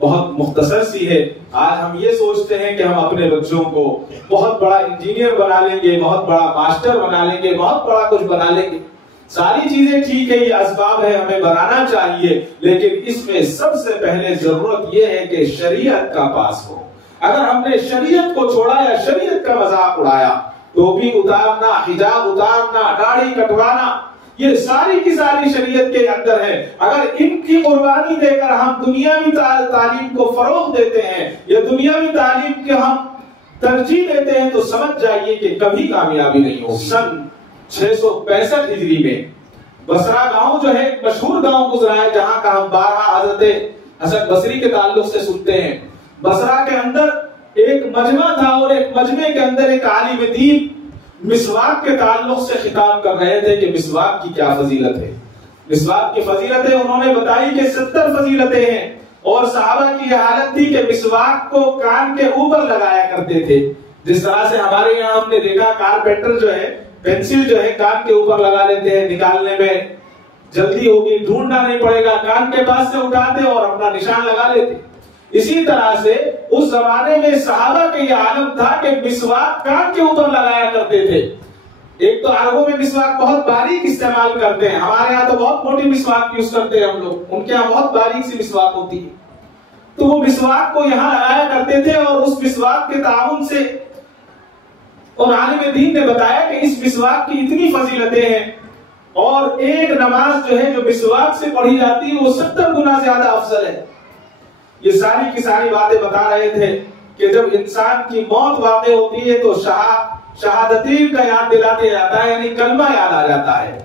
بہت مختصر سی ہے۔ آج ہم یہ سوچتے ہیں کہ ہم اپنے بچوں کو بہت بڑا انجینئر بنا لیں گے، بہت بڑا ماسٹر بنا لیں گے، بہت بڑا کچھ بنا لیں گے۔ ساری چیزیں ٹھیک ہے، یہ اسباب ہے، ہمیں بنانا چاہیے، لیکن اس میں سب سے پہلے ضرورت یہ ہے کہ شریعت کا پاس ہو۔ اگر ہم نے شریعت کو چھوڑا یا شریعت کا مذاق اڑایا، ٹوپی اتارنا، حجاب اتارنا، داڑھی کٹوانا، یہ ساری کی ساری شریعت کے اندر ہے، اگر ان کی قربانی دے کر ہم دنیاوی تعلیم کو فروغ دیتے ہیں یا دنیاوی تعلیم کے ہم ترجیح دیتے ہیں تو سمجھ جائیے کہ کبھی کامیابی نہیں ہوگی۔ سن 665 ہجری میں بصرہ گاؤں جو ہے ایک مشہور گاؤں گزرا ہے، جہاں کا ہم بارہا حضرت حسن بصری کے تعلق سے سنتے ہیں۔ بصرہ کے اندر ایک مجمع تھا، اور ایک مجمع کے اندر ایک عالم دین مسواک کے تعلق سے خطاب کر رہے تھے کہ مسواک کی کیا فضیلت ہے۔ مسواک کی فضیلتیں انہوں نے بتائی کہ 70 فضیلتیں ہیں، اور صحابہ کی یہ حالت تھی کہ مسواک کو کان کے اوپر لگایا کرتے تھے، جس طرح سے ہمارے یہاں ہم نے دیکھا کارپینٹر جو ہے پینسل جو ہے کان کے اوپر لگا لیتے ہیں، نکالنے میں جلدی ہوگی، ڈھونڈنا نہیں پڑے گا، کان کے پاس سے اٹھاتے اور اپنا نشان لگا لیتے۔ اسی طرح سے اس زمانے میں صحابہ کے یہ عالم تھا کہ مسواک کان کے اوپر لگایا کرتے تھے۔ ایک تو عربوں میں مسواک بہت باریک استعمال کرتے ہیں، ہمارے یہاں تو بہت موٹی مسواک یوز کرتے ہیں ہم لوگ، ان کے یہاں بہت باریک سی مسواک ہوتی ہے۔ تو وہ مسواک کو یہاں لگایا کرتے تھے، اور اس مسواک کے تعاون سے، اور عالم دین نے بتایا کہ اس مسواک کی اتنی فضیلتیں ہیں، اور ایک نماز جو ہے جو مسواک سے پڑھی جاتی ہے وہ 70 گنا زیادہ افضل ہے۔ یہ ساری کی ساری باتیں بتا رہے تھے کہ جب انسان کی موت واقع ہوتی ہے تو شہادتین کا یاد دلاتے جاتا ہے، یعنی کلمہ یاد آ جاتا ہے،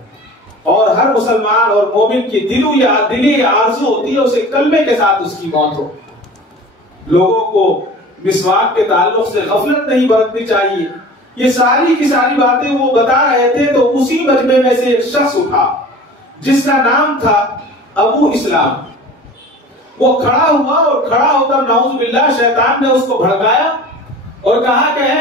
اور ہر مسلمان اور مومن کی دلی آرزو ہوتی ہے اسے کلمے کے ساتھ اس کی موت ہو۔ لوگوں کو مسواک کے تعلق سے غفلت نہیں برتنی چاہیے۔ یہ ساری کی ساری باتیں وہ بتا رہے تھے تو اسی مجمع میں سے ایک شخص اٹھا جس کا نام تھا ابو اسلام. وہ کھڑا ہوا اور کھڑا ہو کر نعوذ باللہ شیطان نے اس کو بھڑکایا اور کہا کہ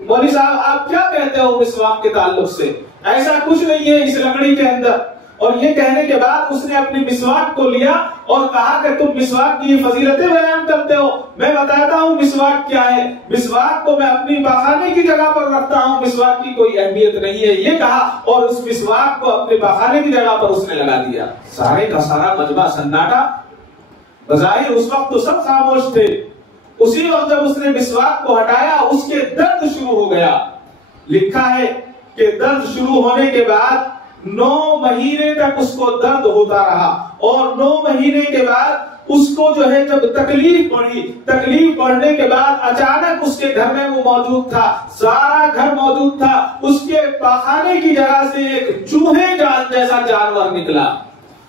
مولوی صاحب آپ کیا کہتے ہو مسواک کے تعلق سے؟ ایسا کچھ نہیں ہے اس لکڑی کے اندر. اور یہ کہنے کے بعد اس نے اپنی مسواک کو لیا اور کہا کہ تم مسواک کی فضیلتیں بیان کرتے ہو، میں بتاتا ہوں مسواک کیا ہے. مسواک کو میں اپنی پاخانے کی جگہ پر رکھتا ہوں، مسواک کی کوئی اہمیت نہیں ہے، یہ کہا اور اس مسواک کو اپنے پاخانے کی جگہ پر اس نے لگا دیا. سارے کا سارا مجمع سناٹا. بظاہر اس وقت تو سب خاموش تھے. اسی وقت جب اس نے مسواک کو ہٹایا اس کے درد شروع ہو گیا. لکھا ہے کہ درد شروع ہونے کے بعد 9 مہینے تک اس کو درد ہوتا رہا اور 9 مہینے کے بعد اس کو جو ہے جب تکلیف پڑھنے کے بعد اچانک اس کے گھر میں وہ موجود تھا، سارا گھر موجود تھا. اس کے پاخانے کی جگہ سے ایک چوہے جیسا جانور نکلا.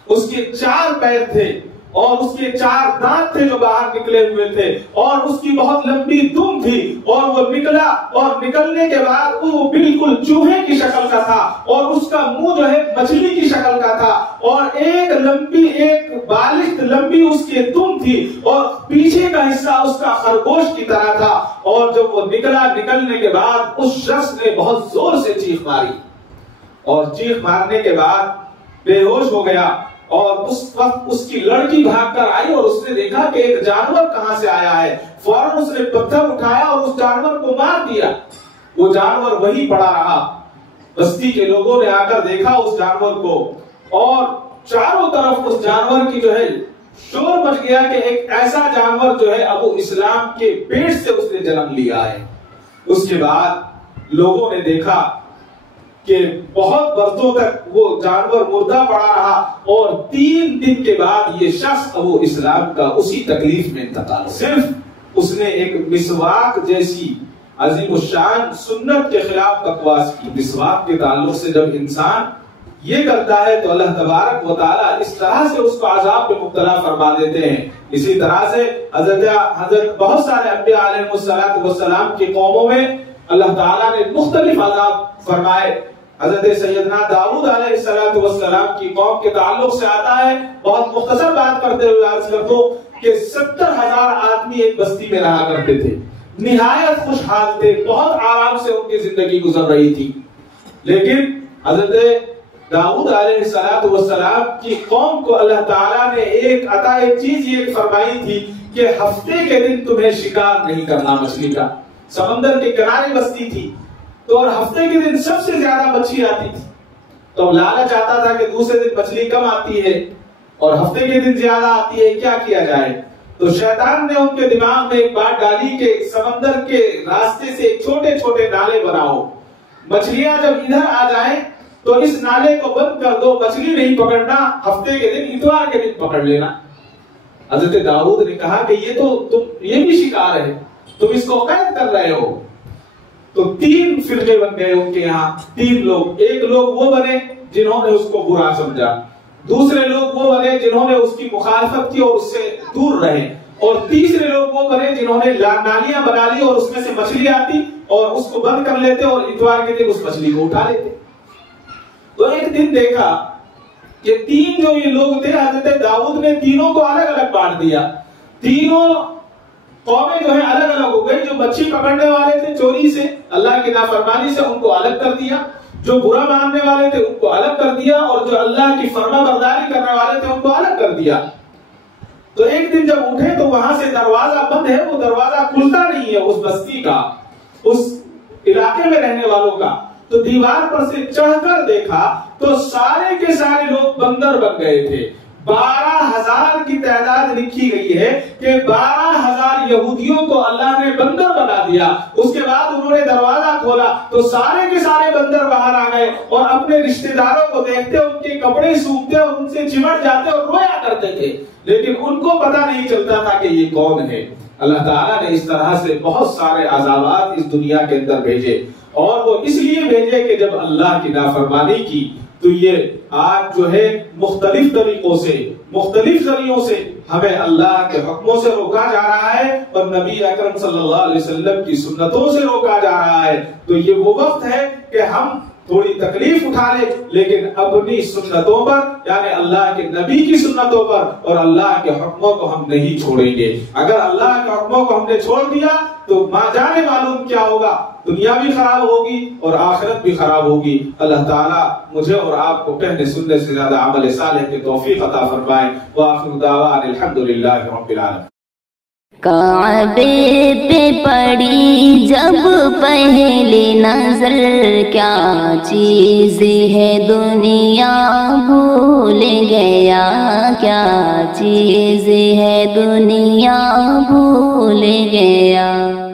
اس کے 4 پیر تھے اور اس کے 4 دانت تھے جو باہر نکلے ہوئے تھے اور اس کی بہت لمبی دم تھی اور وہ نکلا اور نکلنے کے بعد وہ بالکل چوہے کی شکل کا تھا اور اس کا منہ جو ہے مچھلی کی شکل کا تھا اور ایک بالغ لمبی اس کی دم تھی اور پیچھے کا حصہ اس کا خرگوش کی طرح تھا. اور جب وہ نکلنے کے بعد اس شخص نے بہت زور سے چیخ ماری اور چیخ مارنے کے بعد بے ہوش ہو گیا. اور اس وقت اس کی لڑکی بھاگ کر آئی اور اس نے دیکھا کہ ایک جانور کہاں سے آیا ہے. فوراً اس نے پتھر اٹھایا اور اس جانور کو مار دیا. وہ جانور وہی پڑا رہا. بستی کے لوگوں نے آ کر دیکھا اس جانور کو اور چاروں طرف اس جانور کی جو ہے شور مچ گیا کہ ایک ایسا جانور جو ہے ابو اسلام کے پیٹ سے اس نے جنم لیا ہے. اس کے بعد لوگوں نے دیکھا کہ بہت برسوں تک وہ جانور مردہ پڑا رہا اور 3 دن کے بعد یہ شخص ابو اسلام کا اسی تکلیف میں انتقال ہو. صرف اس نے ایک مسواک جیسی عظیم الشان سنت کے خلاف بکواس کی. مسواک کے تعلق سے جب انسان یہ کرتا ہے تو اللہ تبارک و تعالیٰ اس طرح سے اس کو عذاب میں مبتلا فرما دیتے ہیں. اسی طرح سے حضرت بہت سارے انبیاء علیہ السلام کی قوموں میں اللہ تعالیٰ نے مختلف عذاب فرمائے. حضرت سیدنا داؤد علیہ السلام کی قوم کے تعلق سے آتا ہے. بہت مختصر بات کرتے ہوئے عرض کر دوں کہ 70,000 آدمی ایک بستی میں رہا کرتے تھے. نہایت خوشحال تھے، بہت آرام سے ان کی زندگی گزر رہی تھی. لیکن حضرت داؤد علیہ السلام کی قوم کو اللہ تعالیٰ نے ایک چیز یہ فرمائی تھی کہ ہفتے کے دن تمہیں شکار نہیں کرنا مچھلی کا. سمندر کے کنارے بستی تھی تو اور ہفتے کے دن سب سے زیادہ مچھلی آتی تھی. تو لالچ آتا تھا کہ دوسرے دن مچھلی کم آتی ہے اور ہفتے کے دن زیادہ آتی ہے، کیا کیا جائے. تو شیطان نے ان کے دماغ میں ایک بات ڈالی کہ سمندر کے راستے سے چھوٹے چھوٹے نالے بناؤ. مچھلیاں جب ادھر آ جائیں تو اس نالے کو بند کر دو، مچھلی نہیں پکڑنا، ہفتے کے دن اتوار کے دن پکڑ لینا. حضرت داؤد نے کہا کہ یہ بھی شکار ہے، تم اس کو قید کر رہے ہو. تو 3 فرقے بن گئے ان کے یہاں. 3 لوگ. ایک لوگ وہ بنے جنہوں نے اس کو برا سمجھا، دوسرے لوگ وہ بنے جنہوں نے اس کی مخالفت کی اور اس سے دور رہے، اور تیسرے لوگ وہ بنے جنہوں نے نالیاں بنا لی اور اس میں سے مچھلی آتی اور اس کو بند کر لیتے اور اتوار کے دن اس مچھلی کو اٹھا لیتے. تو ایک دن دیکھا کہ 3 جو یہ لوگ تھے، حضرت داؤد نے تینوں کو الگ الگ بانٹ دیا. تینوں قومیں جو ہے الگ الگ ہو گئی. جو مچھلی پکڑنے والے تھے چوری سے، اللہ کی نافرمانی سے، ان کو الگ کر دیا. جو برا ماننے والے تھے ان کو الگ کر دیا اور جو اللہ کی فرما برداری کرنے والے تھے ان کو الگ کر دیا. تو ایک دن جب اٹھے تو وہاں سے دروازہ بند ہے، وہ دروازہ کھلتا نہیں ہے اس بستی کا، اس علاقے میں رہنے والوں کا. تو دیوار پر سے چڑھ کر دیکھا تو سارے کے سارے لوگ بندر بن گئے تھے. 12,000 کی تعداد لکھی گئی ہے کہ 12,000 یہودیوں کو اللہ نے بندر بنا دیا. اس کے بعد انہوں نے دروازہ کھولا تو سارے کے سارے بندر باہر آ گئے اور اپنے رشتہ داروں کو دیکھتے ان کے کپڑے سوکھتے اور ان سے چمٹ جاتے اور رویا کرتے تھے. لیکن ان کو پتہ نہیں چلتا تھا کہ یہ کون ہے. اللہ تعالیٰ نے اس طرح سے بہت سارے عذابات اس دنیا کے اندر بھیجے، اور وہ اس لیے بھیجے کہ جب اللہ کی نافرمانی کی تو یہ آج جو ہے مختلف طریقوں سے، مختلف ذریعوں سے ہمیں اللہ کے حکموں سے روکا جا رہا ہے اور نبی اکرم صلی اللہ علیہ وسلم کی سنتوں سے روکا جا رہا ہے۔ تو یہ وہ وقت ہے کہ ہم تھوڑی تکلیف اٹھا لے، لیکن اپنی سنتوں پر، یعنی اللہ کے نبی کی سنتوں پر اور اللہ کے حکموں کو ہم نہیں چھوڑیں گے۔ اگر اللہ کے حکموں کو ہم نے چھوڑ دیا تو ماں جانے معلوم کیا ہوگا، دنیا بھی خراب ہوگی اور آخرت بھی خراب ہوگی۔ اللہ تعالیٰ مجھے اور آپ کو کہنے سننے سے زیادہ عمل صالح کی توفیق عطا فرمائے۔ وآخر دعوانا الحمدللہ رب العالمین۔ کعبے پہ پڑی جب پہلی نظر، کیا چیز ہے دنیا بھول گیا، کیا چیز ہے دنیا بھول گیا۔